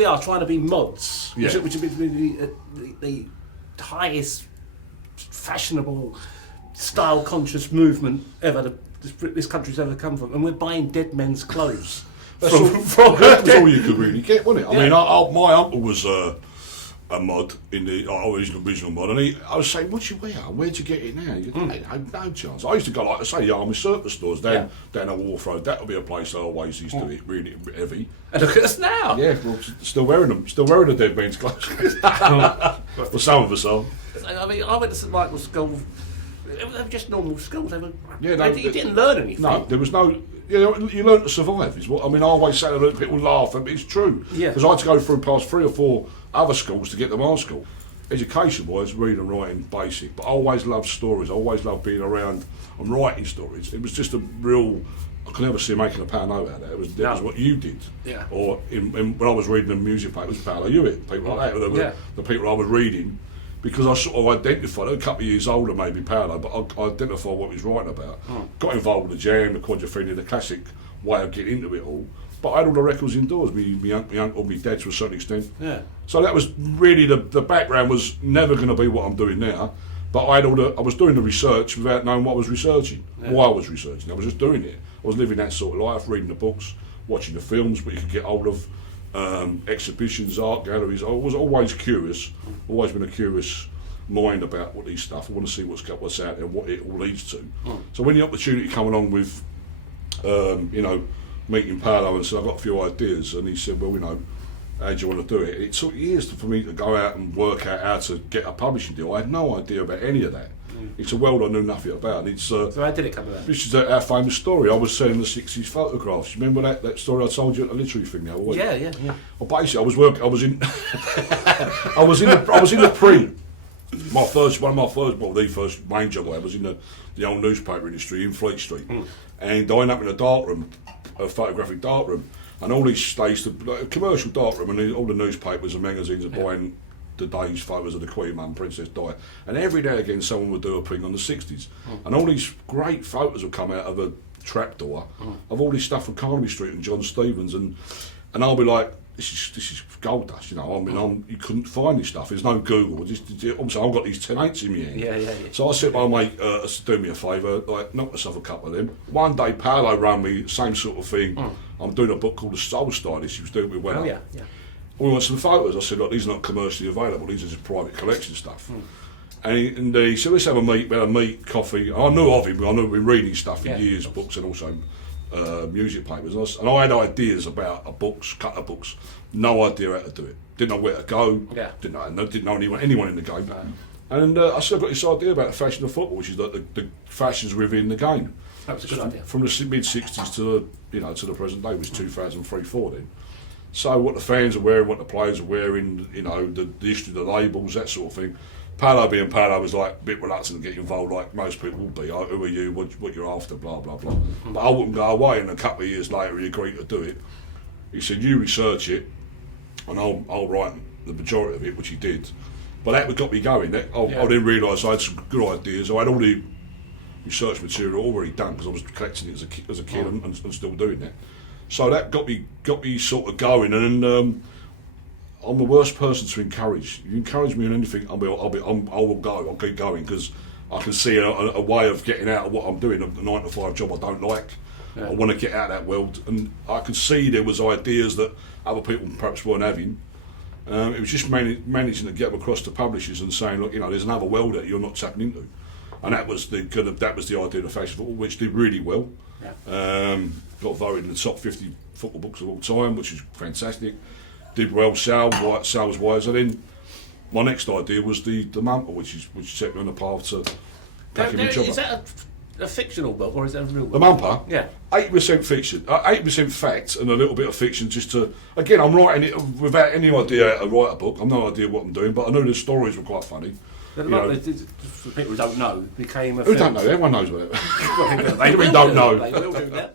we are trying to be mods, Yeah. which would be the highest fashionable, style-conscious movement ever this country's ever come from, and we're buying dead men's clothes. That's all you could really get, wasn't it? I mean, my uncle was a mod in the original mod, and I was saying, "What you wear? Where'd you get it now?" He goes, "Hey, no chance." I used to go, like I say, the army surplus stores down at Wharf Road. That would be a place I always used to be really heavy. And look at us now. Yeah, well, still wearing them, still wearing the dead men's clothes. Well, some of us are. I mean, I went to St Michael's School. They were just normal schools. You no, didn't learn anything. No, there was no. You learn to survive. Is what I mean. I always say that people laugh, but it's true. Yeah. Because I had to go through past 3 or 4 other schools to get to my school. Education-wise, reading and writing basic, but I always loved stories. I always loved being around and writing stories. It was just a real. I could never see making a pound note out of that. It was what you did. Yeah. Or when I was reading the music papers, Paolo Hewitt, people like that. They were the people I was reading. Because I sort of identified, a couple of years older maybe, Paolo, but I identified what he was writing about. Got involved with the jam, the quadrophenia, the classic way of getting into it all. But I had all the records indoors, my uncle, my dad to a certain extent. Yeah. So that was really, the background was never going to be what I'm doing now. But I was doing the research without knowing what I was researching, why I was researching. I was just doing it. I was living that sort of life, reading the books, watching the films, what you could get hold of. Exhibitions, art galleries. I was always curious, always been a curious mind about what these stuff. I want to see what's out there and what it all leads to. So when the opportunity came along with, meeting Paolo and said, I've got a few ideas, and he said, well, how do you want to do it? It took years for me to go out and work out how to get a publishing deal. I had no idea about any of that. It's a world I knew nothing about. So how did it come about? This is our famous story. I was selling the 60s photographs. You remember that story I told you at the literary thing the other week? Yeah. Well, basically, I was in the print. The first main job I had was in the old newspaper industry in Fleet Street, and I ended up in a darkroom, a photographic darkroom, and all these stays, a commercial darkroom, and all the newspapers and magazines are buying the day's photos of the Queen Mum, Princess Di, and every now and again someone would do a thing on the 60s, and all these great photos would come out of a trapdoor of all this stuff from Carnaby Street and John Stevens, and I'll be like, this is gold dust, I mean, you couldn't find this stuff. There's no Google. Obviously, I've got these 10/8s in my hand. Yeah. So I said, "My mate, do me a favour, knock myself a couple of them." One day, Paolo ran me same sort of thing. I'm doing a book called The Soul Stylist. He was doing it with Weller. Oh yeah. We want some photos. I said, "Look, these are not commercially available. These are just private collection stuff." And he said, "Let's have a meet. We had a meet, coffee." I knew of him. I knew we'd been reading stuff for years, books and also music papers. And I had ideas about cut of books. No idea how to do it. Didn't know where to go. Yeah. Didn't know anyone in the game. No. And I said, I've got this idea about the fashion of football, which is like the fashions within the game. That was a good idea. From the mid '60s to the present day, which was 2003-4 then. So what the fans are wearing, what the players are wearing, the history of the labels, that sort of thing. Paolo being Paolo was like a bit reluctant to get involved, like most people would be. Who are you? What you're after? Blah blah blah. But I wouldn't go away. And a couple of years later, he agreed to do it. He said, "You research it, and I'll write the majority of it," which he did. But that got me going. I didn't realise I had some good ideas. I had all the research material already done because I was collecting it as a kid and still doing that. So that got me sort of going. And I'm the worst person to encourage. You encourage me on anything, I will go. I'll keep going because I can see a way of getting out of what I'm doing. A 9-to-5 job I don't like. Yeah. I want to get out of that world, and I could see there was ideas that other people perhaps weren't having. It was just managing to get them across to publishers and saying, look, there's another world that you're not tapping into, and that was the idea of the fashion football, which did really well. Yeah. Got voted in the top 50 football books of all time, which is fantastic. Did well sales wise, and then my next idea was the Mumper, which set me on the path to packing my job up. Is that a fictional book or is that a real book? The Mumper? Yeah. 8% fiction, 8% fact and a little bit of fiction just to... Again, I'm writing it without any idea how to write a book. I've no idea what I'm doing, but I knew the stories were quite funny. The Mumper, for people who don't know, became a Who film. don't know? Everyone knows what it is. They don't know. They will do that.